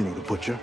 You know, the butcher.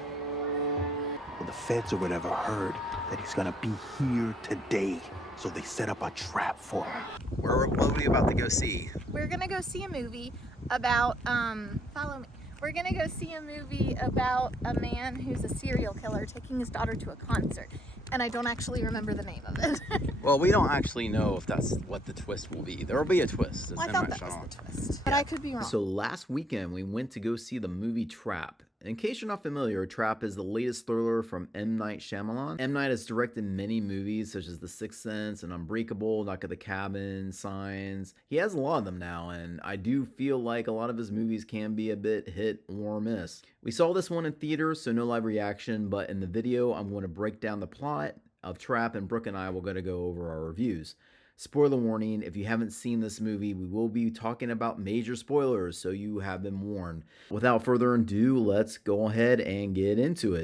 Well, the feds or whatever heard that he's gonna be here today. So they set up a trap for him. What are we about to go see? We're gonna go see a movie about, follow me. We're gonna go see a movie about a man who's a serial killer taking his daughter to a concert. And I don't actually remember the name of it. Well, we don't actually know if that's what the twist will be. There will be a twist. Well, I thought that was the twist, but I could be wrong. So last weekend we went to go see the movie Trap. In case you're not familiar, Trap is the latest thriller from M. Night Shyamalan. M. Night has directed many movies such as The Sixth Sense and Unbreakable, Knock at the Cabin, Signs. He has a lot of them now, and I do feel like a lot of his movies can be a bit hit or miss. We saw this one in theaters, so no live reaction, but in the video I'm going to break down the plot of Trap, and Brooke and I will go over our reviews. Spoiler warning, if you haven't seen this movie, we will be talking about major spoilers, so you have been warned. Without further ado, let's go ahead and get into it.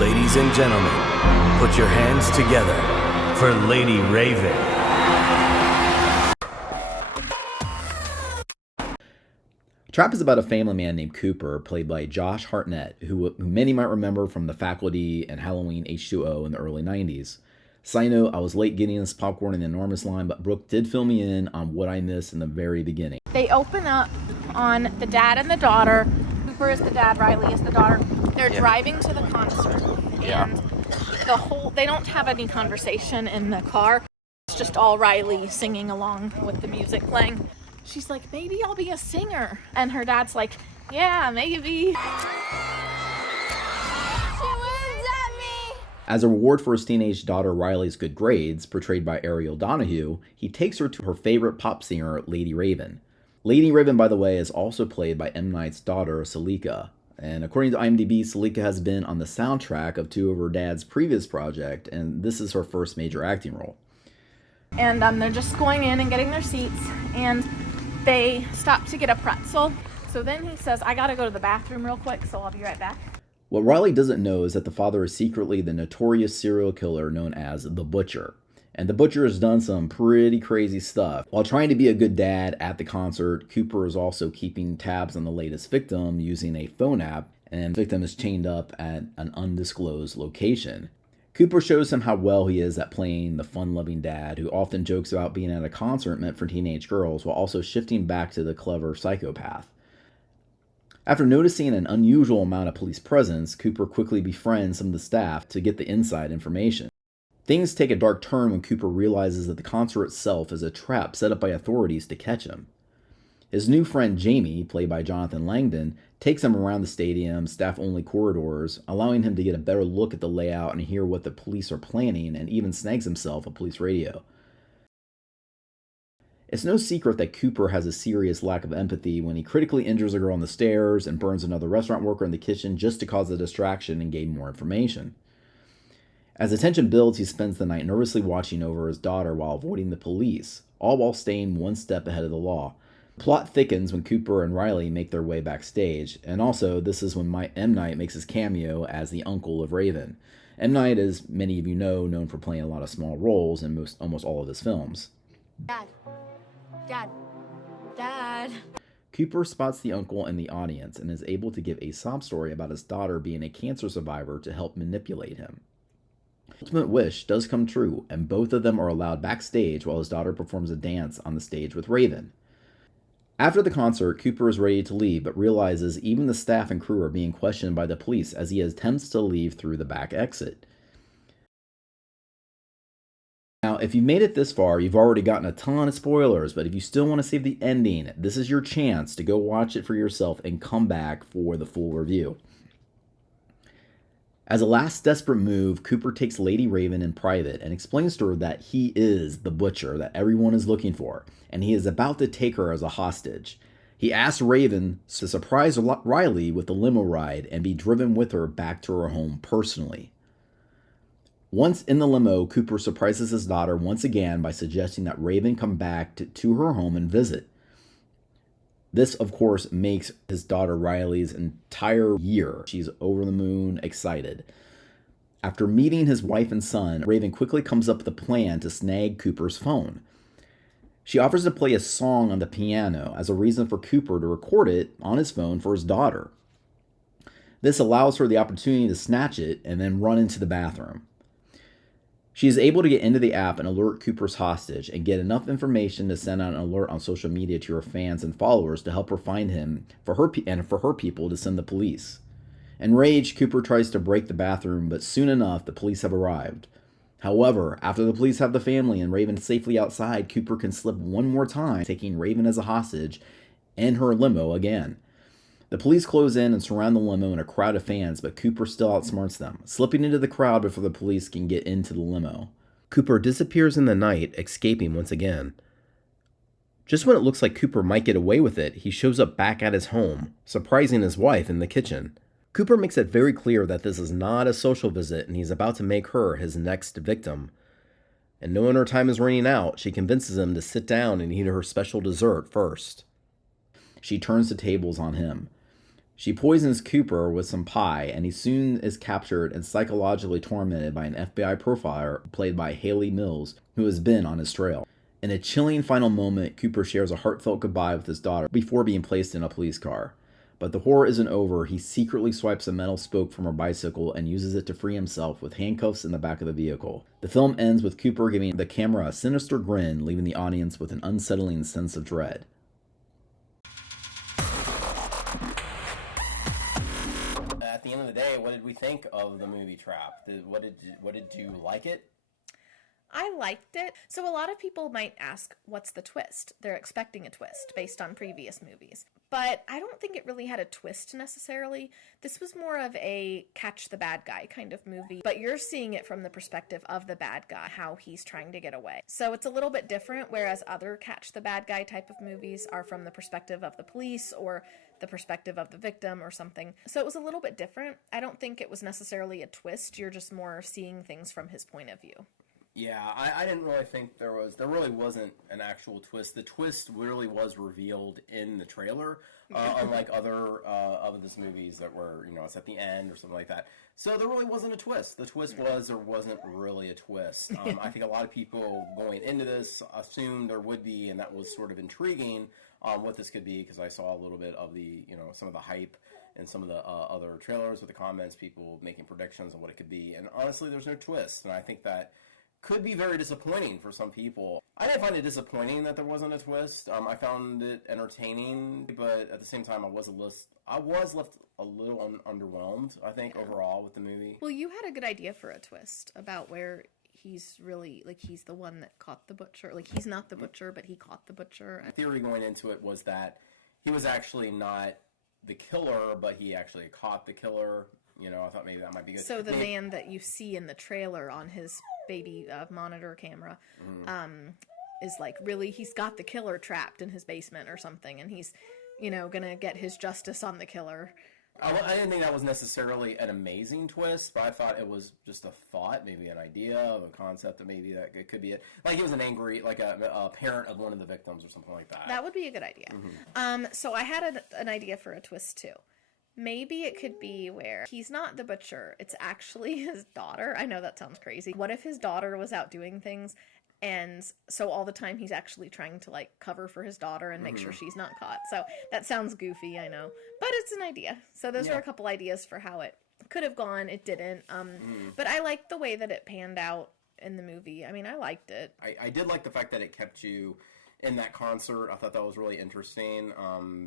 Ladies and gentlemen, put your hands together for Lady Raven. Trap is about a family man named Cooper, played by Josh Hartnett, who many might remember from The Faculty and Halloween H2O in the early 90s. Side note, I was late getting this popcorn in the enormous line, but Brooke did fill me in on what I missed in the very beginning. They open up on the dad and the daughter. Cooper is the dad, Riley is the daughter. They're driving to the concert, and they don't have any conversation in the car. It's just all Riley singing along with the music playing. She's like, maybe I'll be a singer. And her dad's like, yeah, maybe. As a reward for his teenage daughter Riley's good grades, portrayed by Ariel Donahue, he takes her to her favorite pop singer, Lady Raven. Lady Raven, by the way, is also played by M. Night's daughter, Salika. And according to IMDB, Salika has been on the soundtrack of two of her dad's previous projects, and this is her first major acting role. And they're just going in and getting their seats, and they stop to get a pretzel. So then he says, I gotta go to the bathroom real quick, so I'll be right back. What Riley doesn't know is that the father is secretly the notorious serial killer known as the Butcher. And the Butcher has done some pretty crazy stuff. While trying to be a good dad at the concert, Cooper is also keeping tabs on the latest victim using a phone app, and the victim is chained up at an undisclosed location. Cooper shows him how well he is at playing the fun-loving dad who often jokes about being at a concert meant for teenage girls while also shifting back to the clever psychopath. After noticing an unusual amount of police presence, Cooper quickly befriends some of the staff to get the inside information. Things take a dark turn when Cooper realizes that the concert itself is a trap set up by authorities to catch him. His new friend Jamie, played by Jonathan Langdon, takes him around the stadium's staff-only corridors, allowing him to get a better look at the layout and hear what the police are planning, and even snags himself a police radio. It's no secret that Cooper has a serious lack of empathy when he critically injures a girl on the stairs and burns another restaurant worker in the kitchen just to cause a distraction and gain more information. As the tension builds, he spends the night nervously watching over his daughter while avoiding the police, all while staying one step ahead of the law. The plot thickens when Cooper and Riley make their way backstage, and also this is when M. Night makes his cameo as the uncle of Raven. M. Night, as many of you know, known for playing a lot of small roles in almost all of his films. Dad. Cooper spots the uncle in the audience and is able to give a sob story about his daughter being a cancer survivor to help manipulate him. Ultimate wish does come true, and both of them are allowed backstage while his daughter performs a dance on the stage with Raven. After the concert, Cooper is ready to leave, but realizes even the staff and crew are being questioned by the police as he attempts to leave through the back exit. Now, if you've made it this far, you've already gotten a ton of spoilers, but if you still want to save the ending, this is your chance to go watch it for yourself and come back for the full review. As a last desperate move, Cooper takes Lady Raven in private and explains to her that he is the Butcher that everyone is looking for, and he is about to take her as a hostage. He asks Raven to surprise Riley with the limo ride and be driven with her back to her home personally. Once in the limo, Cooper surprises his daughter once again by suggesting that Raven come back to her home and visit. This, of course, makes his daughter Riley's entire year. She's over the moon, excited. After meeting his wife and son, Raven quickly comes up with a plan to snag Cooper's phone. She offers to play a song on the piano as a reason for Cooper to record it on his phone for his daughter. This allows her the opportunity to snatch it and then run into the bathroom. She is able to get into the app and alert Cooper's hostage and get enough information to send out an alert on social media to her fans and followers to help her find him for her people to send the police. Enraged, Cooper tries to break the bathroom, but soon enough, the police have arrived. However, after the police have the family and Raven safely outside, Cooper can slip one more time, taking Raven as a hostage and her limo again. The police close in and surround the limo and a crowd of fans, but Cooper still outsmarts them, slipping into the crowd before the police can get into the limo. Cooper disappears in the night, escaping once again. Just when it looks like Cooper might get away with it, he shows up back at his home, surprising his wife in the kitchen. Cooper makes it very clear that this is not a social visit and he's about to make her his next victim. And knowing her time is running out, she convinces him to sit down and eat her special dessert first. She turns the tables on him. She poisons Cooper with some pie, and he soon is captured and psychologically tormented by an FBI profiler played by Haley Mills, who has been on his trail. In a chilling final moment, Cooper shares a heartfelt goodbye with his daughter before being placed in a police car. But the horror isn't over. He secretly swipes a metal spoke from her bicycle and uses it to free himself with handcuffs in the back of the vehicle. The film ends with Cooper giving the camera a sinister grin, leaving the audience with an unsettling sense of dread. At the end of the day, what did we think of the movie Trap? What did you like it? I liked it. So a lot of people might ask, what's the twist? They're expecting a twist based on previous movies. But I don't think it really had a twist necessarily. This was more of a catch the bad guy kind of movie. But you're seeing it from the perspective of the bad guy, how he's trying to get away. So it's a little bit different, whereas other catch the bad guy type of movies are from the perspective of the police or the perspective of the victim or something. So it was a little bit different. I don't think it was necessarily a twist. You're just more seeing things from his point of view. Yeah, I didn't really think there really wasn't an actual twist. The twist really was revealed in the trailer, unlike other of these movies that were, it's at the end or something like that. So there really wasn't a twist. The twist was there wasn't really a twist. I think a lot of people going into this assumed there would be, and that was sort of intriguing on what this could be, because I saw a little bit of the, some of the hype and some of the other trailers with the comments, people making predictions on what it could be. And honestly, there's no twist, and I think that could be very disappointing for some people. I didn't find it disappointing that there wasn't a twist. I found it entertaining, but at the same time, I was left a little underwhelmed, I think, overall with the movie. Well, you had a good idea for a twist about where he's really, he's the one that caught the butcher. He's not the butcher, but he caught the butcher. The theory going into it was that he was actually not the killer, but he actually caught the killer. I thought maybe that might be good. So the man that you see in the trailer on his baby monitor camera is really, he's got the killer trapped in his basement or something, and he's, gonna get his justice on the killer. I didn't think that was necessarily an amazing twist, but I thought it was just a thought, maybe an idea of a concept that maybe that it could be it. Like he was an angry, a parent of one of the victims or something like that. That would be a good idea. Mm-hmm. So I had an idea for a twist too. Maybe it could be where he's not the butcher, it's actually his daughter. I know that sounds crazy. What if his daughter was out doing things, and so all the time he's actually trying to cover for his daughter and make sure she's not caught? So that sounds goofy, I know, but it's an idea. So those are a couple ideas for how it could have gone. It didn't. But I liked the way that it panned out in the movie. I mean, I liked it. I did like the fact that it kept you in that concert. I thought that was really interesting,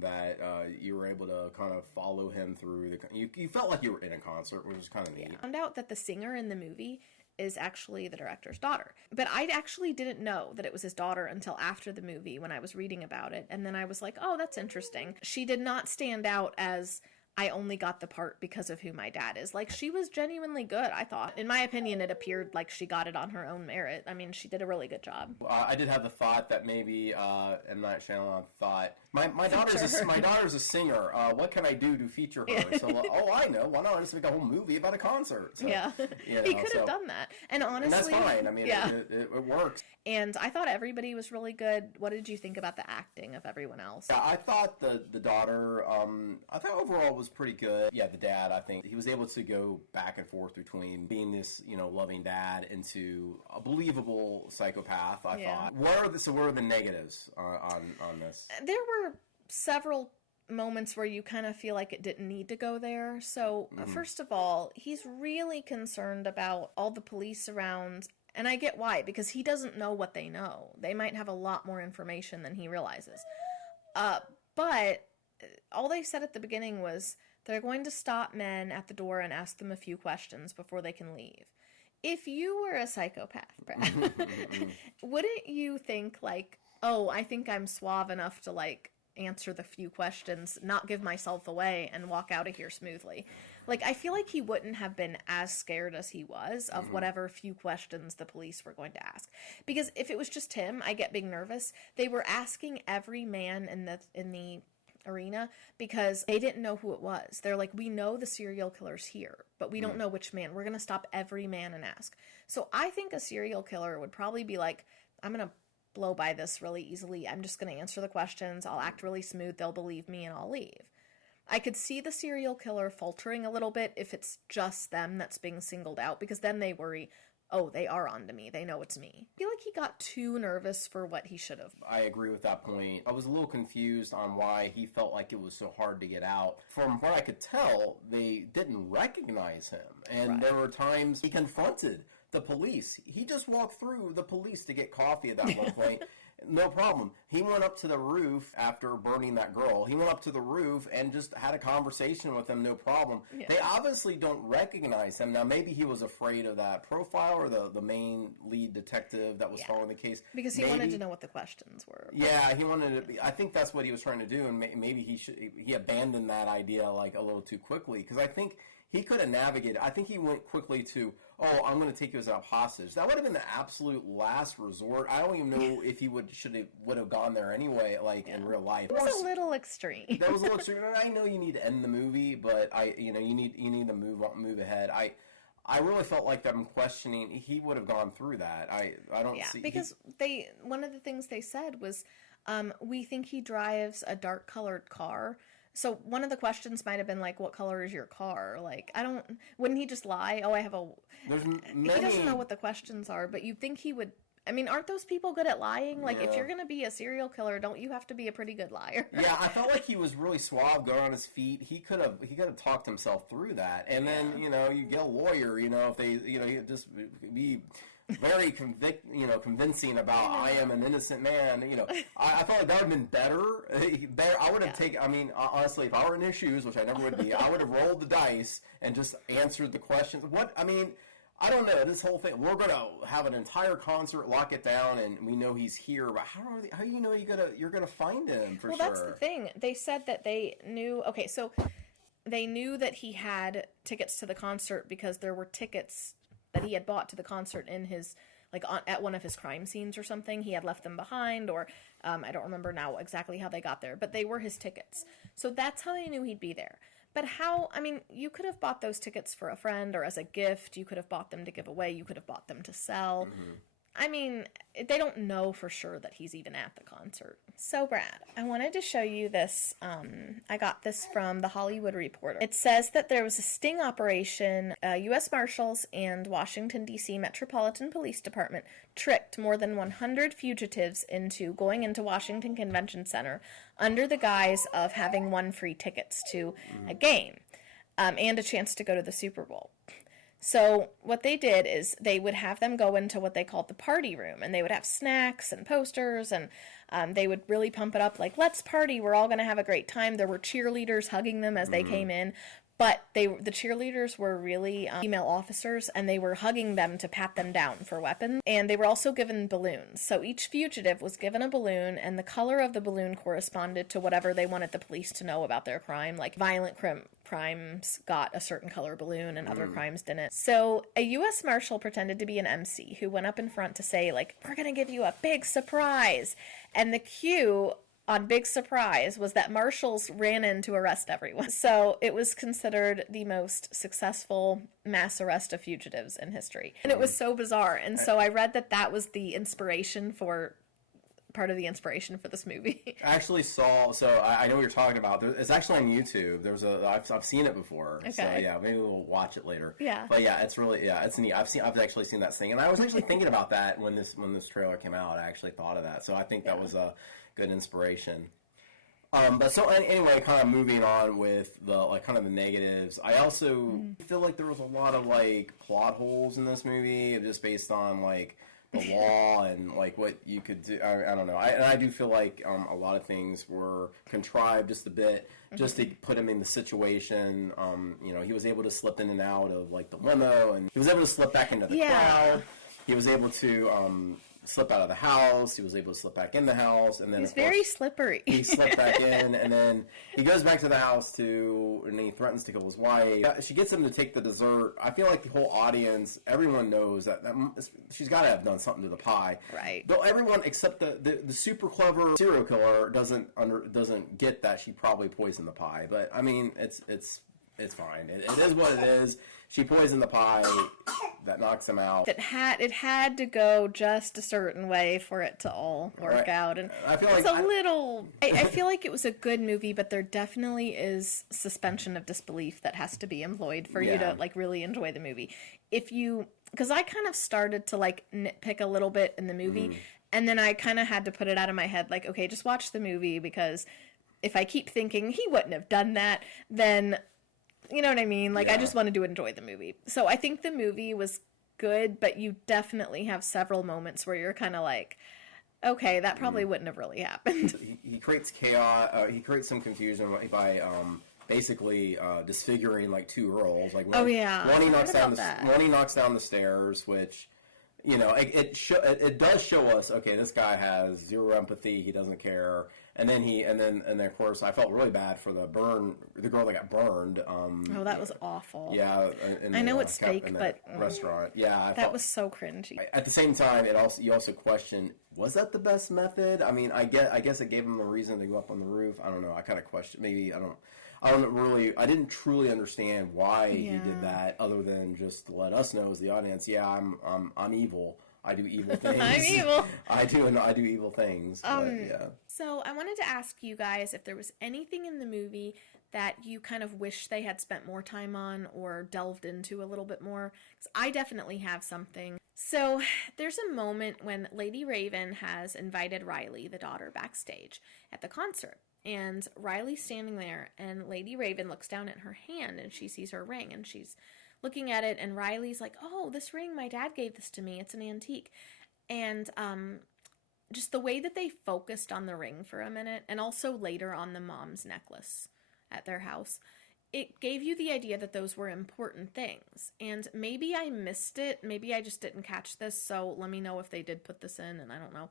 that you were able to kind of follow him through you felt like you were in a concert, which was kind of neat. I found out that the singer in the movie is actually the director's daughter. But I actually didn't know that it was his daughter until after the movie when I was reading about it. And then I was like, oh, that's interesting. She did not stand out as I only got the part because of who my dad is. She was genuinely good, I thought. In my opinion, it appeared like she got it on her own merit. I mean, she did a really good job. I did have the thought that maybe M. Night Shyamalan thought, my daughter's a singer. What can I do to feature her? So, I know. Why not just make a whole movie about a concert? So, yeah, he could have done that. And honestly, and that's fine. I mean, it works. And I thought everybody was really good. What did you think about the acting of everyone else? Yeah, I thought the daughter, I thought overall was pretty good. Yeah, the dad, I think he was able to go back and forth between being this, loving dad into a believable psychopath, I thought. What are the negatives on this? There were several moments where you kind of feel like it didn't need to go there. So, first of all, he's really concerned about all the police around. And I get why, because he doesn't know what they know. They might have a lot more information than he realizes. But all they said at the beginning was they're going to stop men at the door and ask them a few questions before they can leave. If you were a psychopath, Brad, wouldn't you think like, oh, I think I'm suave enough to like answer the few questions, not give myself away, and walk out of here smoothly? Like, I feel like he wouldn't have been as scared as he was of whatever few questions the police were going to ask. Because if it was just him, I get being nervous. They were asking every man in the arena because they didn't know who it was. They're like, we know the serial killer's here, but we don't know which man. We're going to stop every man and ask. So I think a serial killer would probably be like, I'm going to blow by this really easily. I'm just going to answer the questions. I'll act really smooth. They'll believe me and I'll leave. I could see the serial killer faltering a little bit if it's just them that's being singled out, because then they worry, oh, they are onto me. They know it's me. I feel like he got too nervous for what he should have. I agree with that point. I was a little confused on why he felt like it was so hard to get out. From what I could tell, they didn't recognize him. And there were times he confronted the police. He just walked through the police to get coffee at that one point. No problem. He went up to the roof after burning that girl. He went up to the roof and just had a conversation with them, no problem. Yeah. They obviously don't recognize him. Now, maybe he was afraid of that profile or the main lead detective that was following the case. Because he wanted to know what the questions were. Yeah, he wanted to be, I think that's what he was trying to do, and maybe he abandoned that idea like a little too quickly, because I think he could have navigated. I think he went quickly to, I'm going to take you as a hostage. That would have been the absolute last resort. I don't even know if he would have gone there anyway, in real life. It was a little extreme. That was a little extreme. And I know you need to end the movie, but you need to move ahead. I really felt like them questioning. He would have gone through that. I don't see. Yeah, because one of the things they said was, we think he drives a dark colored car. So one of the questions might have been like, what color is your car? Like, wouldn't he just lie? Oh, I have a... He doesn't know what the questions are, but you'd think he would... I mean, aren't those people good at lying? Like, if you're going to be a serial killer, don't you have to be a pretty good liar? Yeah, I felt like he was really suave, going on his feet. He could have talked himself through that. And then, you get a lawyer, if they, he'd just be very convincing about I am an innocent man. I felt like that would have been better. I would have taken. I mean, honestly, if I were in his shoes, which I never would be, I would have rolled the dice and just answered the questions. I don't know, this whole thing. We're gonna have an entire concert, lock it down, and we know he's here. But how do you know you're gonna find him for sure? Well, that's the thing. They said that they knew. Okay, so they knew that he had tickets to the concert because there were tickets that he had bought to the concert in his, at one of his crime scenes or something. He had left them behind, or I don't remember now exactly how they got there, but they were his tickets. So that's how they knew he'd be there. But you could have bought those tickets for a friend or as a gift. You could have bought them to give away. You could have bought them to sell. Mm-hmm. I mean, they don't know for sure that he's even at the concert. So, Brad, I wanted to show you this. I got this from The Hollywood Reporter. It says that there was a sting operation. U.S. Marshals and Washington, D.C. Metropolitan Police Department tricked more than 100 fugitives into going into Washington Convention Center under the guise of having won free tickets to a game and a chance to go to the Super Bowl. So what they did is they would have them go into what they called the party room, and they would have snacks and posters, and they would really pump it up like, let's party, we're all going to have a great time. There were cheerleaders hugging them as they came in, but the cheerleaders were really female officers, and they were hugging them to pat them down for weapons, and they were also given balloons. So each fugitive was given a balloon, and the color of the balloon corresponded to whatever they wanted the police to know about their crime, like violent crimes got a certain color balloon and other crimes didn't. So a U.S. Marshal pretended to be an MC who went up in front to say, like, we're going to give you a big surprise. And the cue on Big Surprise was that marshals ran in to arrest everyone. So it was considered the most successful mass arrest of fugitives in history. And it was so bizarre. And so I read that was the inspiration for part of the inspiration for this movie. I actually saw. So I know what you're talking about. It's actually on YouTube. I've seen it before. Okay. So yeah, maybe we'll watch it later. Yeah. But yeah, it's really it's neat. I've actually seen that thing, and I was actually thinking about that when this trailer came out. I actually thought of that. So I think that was a good inspiration. But so anyway, kind of moving on with the kind of the negatives. I also feel like there was a lot of plot holes in this movie, just based on the law and what you could do. I don't know. I do feel like a lot of things were contrived just a bit, just to put him in the situation. He was able to slip in and out of the limo, and he was able to slip back into the crowd. He was able to slip out of the house. He was able to slip back in the house, and then he's very slippery. He slipped back in, and then he goes back to the house and he threatens to kill his wife. She gets him to take the dessert. I feel like the whole audience, everyone knows that she's got to have done something to the pie. Right. Though everyone except the super clever serial killer doesn't get that she probably poisoned the pie. But I mean, it's fine. It is what it is. She poisoned the pie. That knocks him out. It had to go just a certain way for it to all work out, and I feel it's I feel like it was a good movie, but there definitely is suspension of disbelief that has to be employed for you to really enjoy the movie. Because I kind of started to nitpick a little bit in the movie, and then I kind of had to put it out of my head, okay, just watch the movie, because if I keep thinking he wouldn't have done that, then. You know what I mean? I just wanted to enjoy the movie. So I think the movie was good, but you definitely have several moments where you're kind of okay, that probably wouldn't have really happened. He creates chaos. He creates some confusion by basically disfiguring two girls. One he knocks down the stairs, which it does show us. Okay, this guy has zero empathy. He doesn't care. And then of course I felt really bad for the girl that got burned. That was awful. Yeah, I know it's fake, but restaurant. Yeah, that was so cringy. At the same time, you also question, was that the best method? I mean, I guess it gave him the reason to go up on the roof. I don't know. I kind of question. Maybe I didn't truly understand why he did that, other than just to let us know as the audience. Yeah, I'm evil. I do evil things. I'm evil. I do evil things. Yeah. So I wanted to ask you guys if there was anything in the movie that you kind of wish they had spent more time on or delved into a little bit more. Because I definitely have something. So there's a moment when Lady Raven has invited Riley, the daughter, backstage at the concert. And Riley's standing there, and Lady Raven looks down at her hand, and she sees her ring, and she's looking at it, and Riley's like, oh, this ring, my dad gave this to me. It's an antique. And just the way that they focused on the ring for a minute, and also later on the mom's necklace at their house, it gave you the idea that those were important things. And maybe I missed it. Maybe I just didn't catch this, so let me know if they did put this in, and I don't know.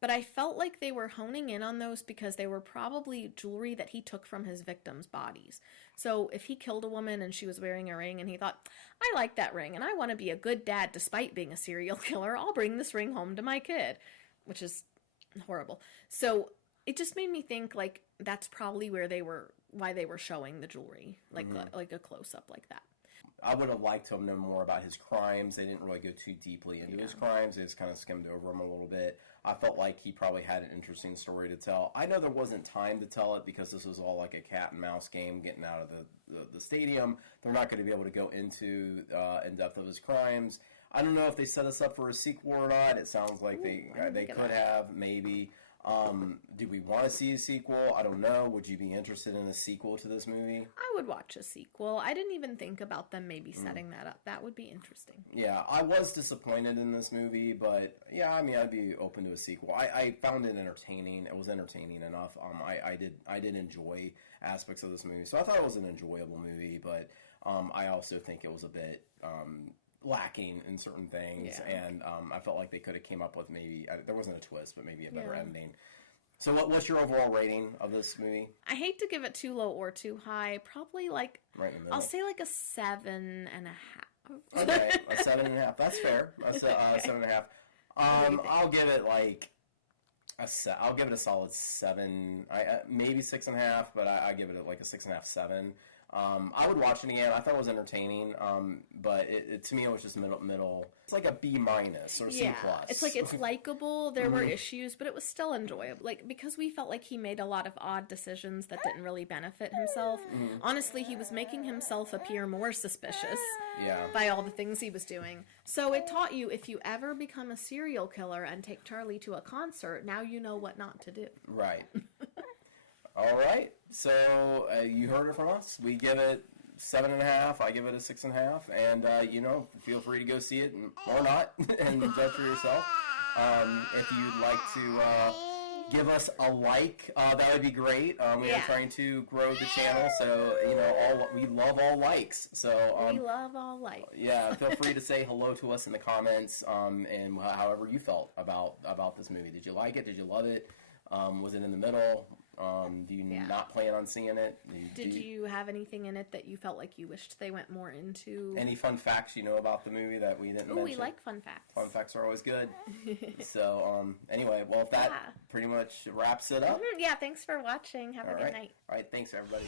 But I felt like they were honing in on those because they were probably jewelry that he took from his victims' bodies. So if he killed a woman and she was wearing a ring and he thought, I like that ring and I want to be a good dad despite being a serial killer, I'll bring this ring home to my kid, which is horrible. So it just made me think that's probably why they were showing the jewelry, like a close-up like that. I would have liked to have known more about his crimes. They didn't really go too deeply into his crimes. They just kind of skimmed over him a little bit. I felt like he probably had an interesting story to tell. I know there wasn't time to tell it because this was all like a cat and mouse game getting out of the stadium. They're not going to be able to go into in depth of his crimes. I don't know if they set us up for a sequel or not. It sounds like they could have, maybe. Do we want to see a sequel? I don't know. Would you be interested in a sequel to this movie? I would watch a sequel. I didn't even think about them maybe setting that up. That would be interesting. Yeah, I was disappointed in this movie, but yeah, I mean, I'd be open to a sequel. I found it entertaining. It was entertaining enough. I did enjoy aspects of this movie, so I thought it was an enjoyable movie, but I also think it was a bit lacking in certain things, and I felt like they could have came up with there wasn't a twist, but maybe a better ending. So what's your overall rating of this movie? I hate to give it too low or too high. Probably right in the middle. I'll say a 7.5. Okay, a 7.5. That's fair. That's 7.5. I'll give it I'll give it a solid 7. Maybe 6.5, but I give it a 6.5, 7. I would watch it again. I thought it was entertaining, but to me it was just middle. It's like a B- or C+. It's like it's likable. There were issues, but it was still enjoyable. Like because we felt like he made a lot of odd decisions that didn't really benefit himself. Honestly, he was making himself appear more suspicious by all the things he was doing. So it taught you if you ever become a serial killer and take Charlie to a concert, now you know what not to do. Right. All right. So you heard it from us. We give it 7.5. I give it a 6.5. And feel free to go see it or not, and judge for yourself. If you'd like to give us a like, that would be great. We are trying to grow the channel, so we love all likes. So we love all likes. Yeah, feel free to say hello to us in the comments, and however you felt about this movie. Did you like it? Did you love it? Was it in the middle? Do you not plan on seeing it? Did you have anything in it that you felt like you wished they went more into? Any fun facts you know about the movie that we didn't mention? Oh, we like fun facts. Fun facts are always good. So, anyway, well, if that pretty much wraps it up. Yeah, thanks for watching. Have a good night. All right, thanks, everybody.